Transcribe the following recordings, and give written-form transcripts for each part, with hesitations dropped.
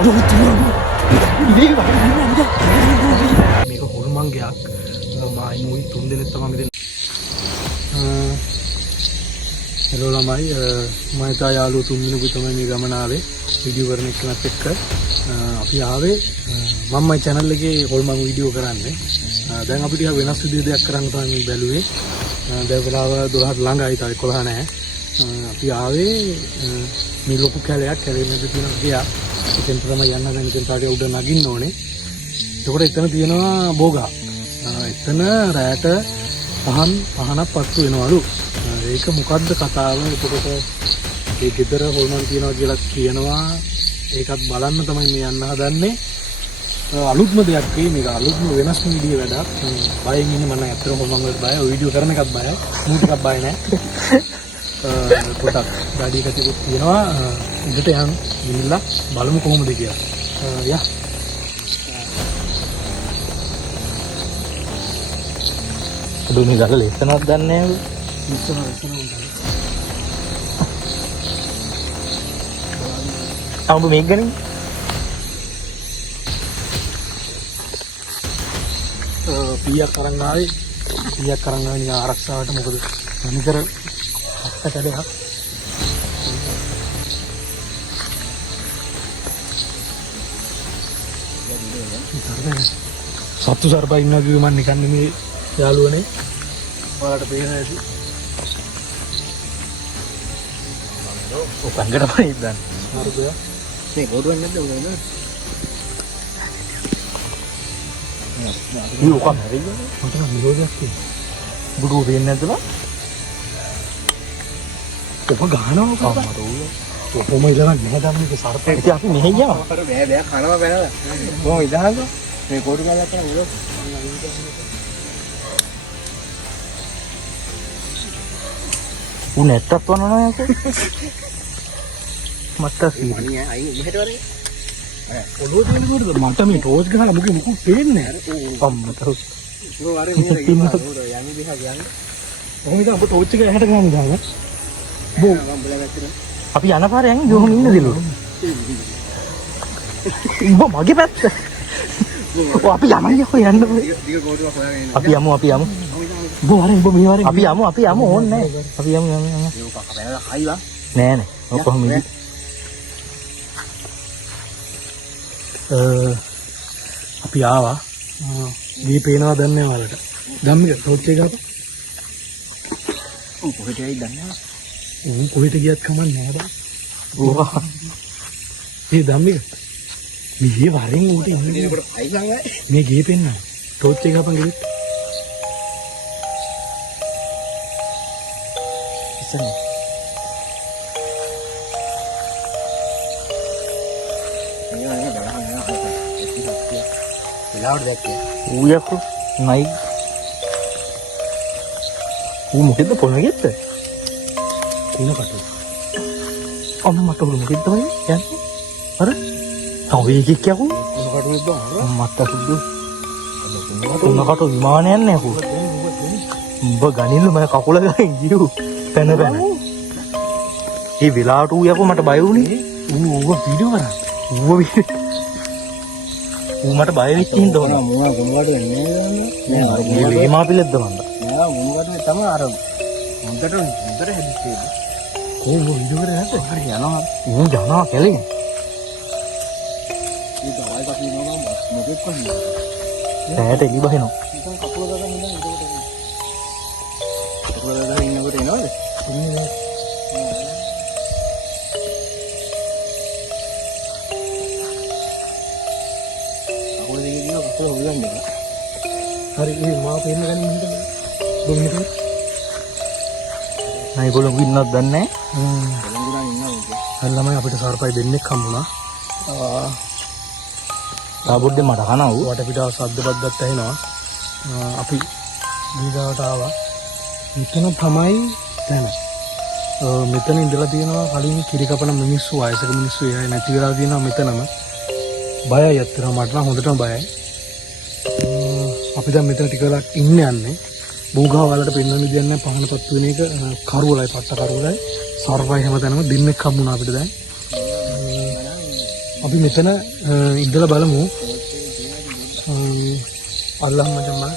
මේක හොල්මන්ගයක් මායි මුයි 3 දෙනෙක් තමයි මෙතන. හෙලෝ ළමයි මම තා යාළුවෝ 3 දෙනෙක් තමයි මේ ගමන ආවේ වීඩියෝ කරන එකත් එක්ක අපි ආවේ මමයි channel එකේ හොල්මන් වීඩියෝ කරන්නේ. දැන් අපිට වෙනස් විදිහට දෙයක් කරන්න තමයි මේ බැලුවේ. දැන් වෙලාව 12ට ළඟයි තායි 11 නැහැ. අපි ආවේ මේ ලොකු කැලයක් මැද තියෙන ගියා. එතෙන් තමයි යන්න දැන් ඉතින් තාඩිය උඩ නගින්න ඕනේ. ඒකට එතන තියෙනවා බෝගා. එතන රැට පහනක් පත්තු වෙනවලු. ඒක මොකද්ද කතාව? එතකොට ඒ ගෙදර හොල්මන් තියනවා කියලා කියනවා. ඒකත් බලන්න තමයි මේ යන්න හදන්නේ. අලුත්ම දෙයක් මේක අලුත්ම වෙනස් වීඩියෝ වැඩක්. බයෙන් ඉන්නේ මම ඇත්තටම හොල්මන් වලට බයයි. ඔය වීඩියෝ කරන එකත් බයයි. මූ ටිකක් බය නැහැ. පොඩක් ගාඩි එකක් තියෙනවා. උඩට යන් ගිහිල්ලා බලමු කොහොමද කියලා. යා දුන්නේ ගාලා ලෙස්සනක් දන්නේ නැහැ. ලෙස්සන අඹ මේක ගනින්. පීයක් අරන් ආවේ. නිකන් ආරක්ෂාවට මොකද මනිකර අත්ත කැඩයක්. සත්තු සර්පා ඉන්නවා කිව්ව මම නිකන් නෙමෙයි යාළුවනේ. ඔයාලට පේන ඇති. ඔය පංගඩ පණිත් දාන්න. හරිද? මේ ගොඩුවක් නැද්ද උනේ නේද? මේ ඔක මැරෙන්නේ. මට නම් විරෝධයක් තියෙනවා. බුදුව වෙන්නේ නැද්ද බා? ඔබ ගහනවා කොහමද උය? ඔපොම ඉඳලා නැහැ දැන් මේක සර්පෙට අපි මෙහෙ ගියා. අර බෑ කනවා බෑනලා. කොහොම ඉඳහංග මේ කොටු ගලක් කරා නේද? උන් ඇත්තක් වනනවා යකෝ. මත්ත සීරි. අයි මෙහෙට වරේ. ඔලුව දෙන්නකොටද මට මේ ටෝච් ගහලා මොකද පේන්නේ නැහැ. අම්මට. ඔය වරේ මෙහෙට ගිහින් යන්නේ දිහා යන්නේ. කොහොමද ඔබ ටෝච් එක ඇහැට ගන්න දාලා? බෝ අපි යන පාරේ යන්නේ කොහොම ඉන්නද ලු? උඹ මගේ පැත්ත. ඔව් අපි යන්න අපි යමු. බෝ වරෙන් බෝ මේ වරෙන් අපි යමු ඕනේ නැහැ. අපි යමු. ඒක කක බැලලා හයිවා. නෑ. ඔක කොහොම ඉන්නේ? අපි ආවා. මේ පේනවා දන්නේ ඔයාලට. ධම්මික ටෝච් එක ගාපන්. ඔව් කොහෙට යයිද දන්නේ නැහැ. ඌ කොහෙට ගියත් කමක් නැහැ බා. ඕවා. මේ ධම්මික. මේ වරෙන් ඌට ඉන්නේ. මේ ගේ පෙන්නන. ටෝච් එක ගාපන් ගෙදර. ඉස්සනේ. වෙලාවට දැක්කේ. ඌ යකෝ නයි. ඌ මොකෙද පොණ ගෙත්ත? කොන කට. අම්ම මට උළු මොකෙද තමයි යන්නේ? අර තව එකෙක් යකෝ. කොන කටුවෙක් බං. මට සුදු. කොන කටු විමානයක් යන්නේ යකෝ. උඹ ගනින්න මම කකුල ගහින් ගියු. පැන. ඒ වෙලාවට ඌ යකෝ මට බය වුණේ. ඌව වීඩියෝ කරා. ඌ මට බය වෙච්ච හින්දා වුණා. මොනවා ගොමුවට එන්නේ නෑ. මේ මාපිලෙද්ද මන්ද. නෑ මොනවද තමයි අර හොඳට හැදිච්චේ. කොහොම වීඩියෝ කරේ නැද්ද? හරි යනවා. ඌ යනවා කැලේ. ඊට ආයෙ කපි නෝ මොකෙක් කොහොමද? සෑයට එලි බහිනවා. නිකන් කකුල දාගෙන ඉඳන් එතකොට. කකුල දාගෙන ඉන්නකොට එනවද? ඉන්නේ. හරි මේ මාව පෙන්න ගන්න හින්දා බොන්නක නයි ගොල්ලෝ ඉන්නවද දන්නේ නැහැ. ගොල්ලෝ ඉන්නවා මේක. හරි ළමයි අපිට සර්පයි දෙන්නෙක් හම්බුණා. තාබොඩ්ඩේ මට කනවා. වටපිටාව සද්ද බද්දත් ඇහෙනවා. අපි දීගාවට ආවා. මෙතන තමයි දැන්. මෙතන ඉඳලා තියෙනවා කලින් කිරි කපන මිනිස්සු වයසක මිනිස්සු ඒ නැති වෙලා තියෙනවා මෙතනම. බයයි අත්තර මට නම් හොඳටම බයයි. අපි දැන් මෙතන ටික වෙලා යන්නේ. බෝගා වලට පෙන්වන්න දෙයක් නැහැ. පහනපත් වෙන එක කරුවලයි පට්ට කරුවලයි. සර්වයි හැමතැනම දෙන්නෙක් හම්බුණා අපිට දැන්. අපි මෙතන ඉඳලා බලමු. අල්ලම් මචං බා.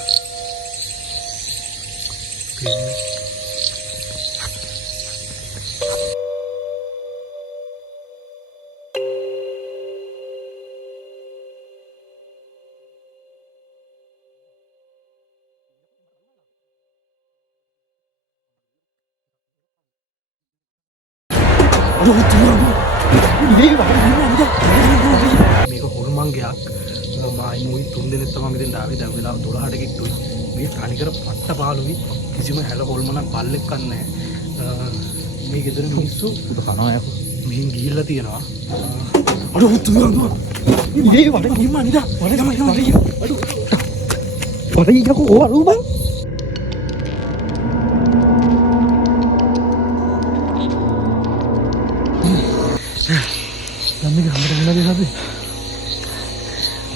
මේක හොල්මන්ගයක් මයි මුයි 3 දෙනෙක් තමයි මෙතෙන් ආවේ. දැන් වෙලාව 12ට කිට්ටුයි. මේ තනිකර පට්ට පාළුයි. කිසිම හැල හොල්මනක් බල්ලෙක් නැහැ. මේ ගෙදර මිනිස්සු කනවා යකෝ. මෙහින් ගිහිල්ලා තියෙනවා. අර උතුරනවා. මේ වඩ ගිහින් අනිද. වඩ තමයි. අර වඩ යකෝ ඕ අරු බං.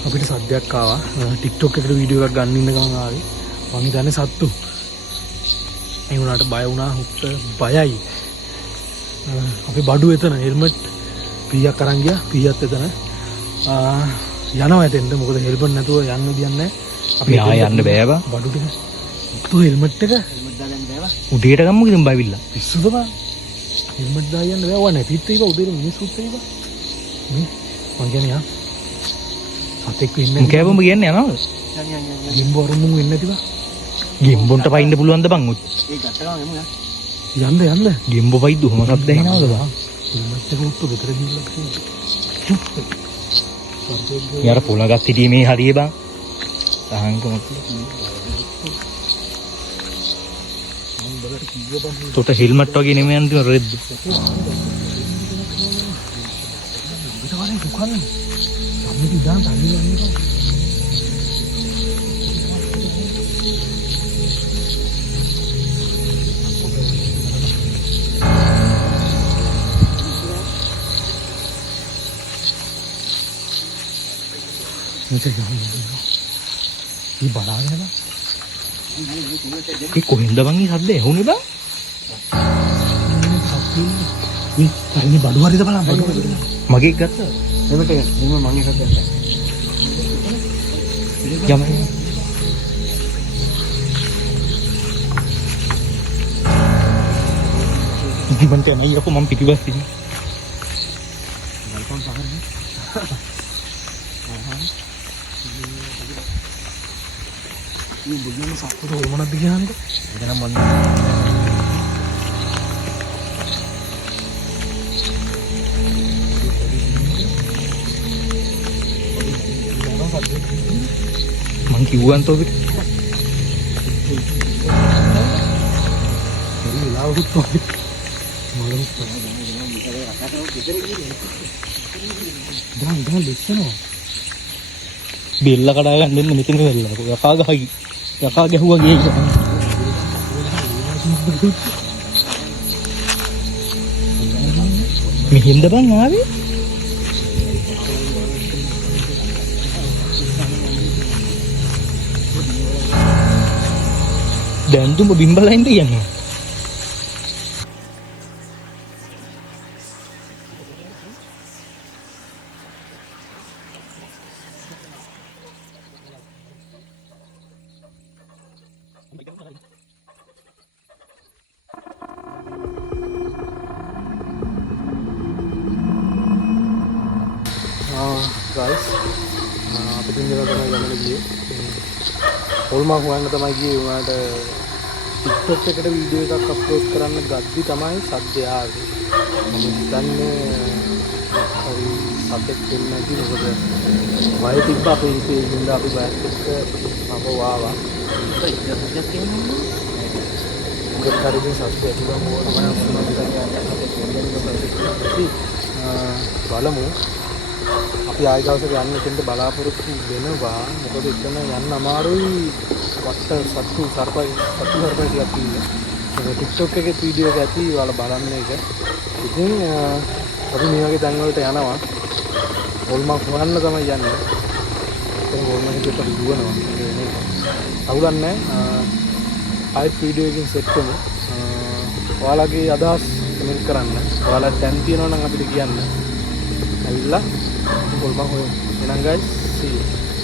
අපිට සද්දයක් ආවා. TikTok එකට වීඩියෝ එකක් ගන්න ඉන්න ගමන් ආවේ. මං හිතන්නේ සත්තු. ඒ වුණාට බය වුණා. හුට්ට බයයි. අපි බඩු එතන හෙල්මට් පීයක් අරන් ගියා. පීයත් එතන යනවා එතෙන්ද. මොකද හෙල්මට් නැතුව යන්න දෙන්නේ නැහැ. අපි ආය යන්න බෑ බා. බඩු ටික. තෝ හෙල්මට් එක දාගන්න බෑ බා. උඩේට ගම්මු කිදම් බයිවිල්ලා. පිස්සුද බා. හෙල්මට් දාගන්න බෑ. ඔය නැතිත් ඒක උදේට මිනිස්සුත් ඒක. මේ මං කියන්නේ යා සතෙක් වෙන්නේ කෑවොම කියන්නේ යනවද? ගිම්බෝ අරුමුන් වෙන්නේ නැතිව. ගිම්බොන්ට පයින්න පුළුවන්ද බං ඔච්ච? ඒ ගත්ත ගමන් එමු යන්න යන්න. ගිම්බෝ පයිද්ද කොහොම සද්ද ඇහෙනවද බං? මත් එක උත්තු ගෙදර ගිහිල්ලා තියෙනවා. යාර පොළගත් හිටියේ මේ හරියේ බං. සහංකමත්. මං බලට කිව්ව බං. තොට හෙල්මට් වගේ නෙමෙයි අන්තිම රෙද්ද. Bukan, kami tidak tadi ini kan. Macam ni. Ini barang apa? Ini kohinda bang ini sadde, huni bang? Ini baru hari dah balang. Magi kata. එමට එම මං එකක් ගත්තා. යම ඉතින්ට නයි යකෝ මම පිටිපස්සේ ඉන්නේ. ගල්පන් පහරනේ. මේ බුදුන් සත්තුර මොනවද කියන්නේ? එතන මම මං කිව්වන් තෝ පිට වෙලාවකුත් තෝ දැන් දෙස්සනවා බෙල්ල කඩා ගන්න දෙන්න මෙතන වෙලා යකා ගහයි යකා ගැහුවා ගියේ මෙහෙන්ද බං ආවේ දැන් තුඹ බිම්බලයින්ද කියන්නේ guys අපි දෙන්නා තමයි ගමන ගියේ හොල්මන් හොයන්න තමයි ගියේ උනාට TikTok එකට වීඩියෝ එකක් අප්ලෝඩ් කරන්න ගද්දි තමයි සද්දය ආවේ මම හිතන්නේ හරි සද්දෙක් දෙන්නේ නැති මොකද වය තිබ්බ අපේ ඉතේ ඉඳලා අපි බයත් එක්ක අපව ආවා මොකද හරිද සද්ද ඇතිවම බලමු අපි ආයෙ දවසක යන්න එතෙන්ට බලාපොරොත්තු වෙනවා මොකද එතන යන්න අමාරුයි වට සත්තු සර්පයි ටිකක් තියෙනවා ඒක TikTok එකේ වීඩියෝ එක ඇති ඔයාලා බලන්න එක ඉතින් අපි මේ වගේ තැන් වලට යනවා හොල්මන් හොයන්න තමයි යන්නේ ඒක හොල්මන් එකට අපි දුවනවා අවුලන්නේ ආයෙත් වීඩියෝ එකකින් සෙට් කරමු ඔයාලගේ අදහස් කමෙන්ට් කරන්න ඔයාලා දැන් තියෙනවා නම් අපිට කියන්න ඇවිල්ලා හොල්මන් හොයමු. එහෙනම් guys see you.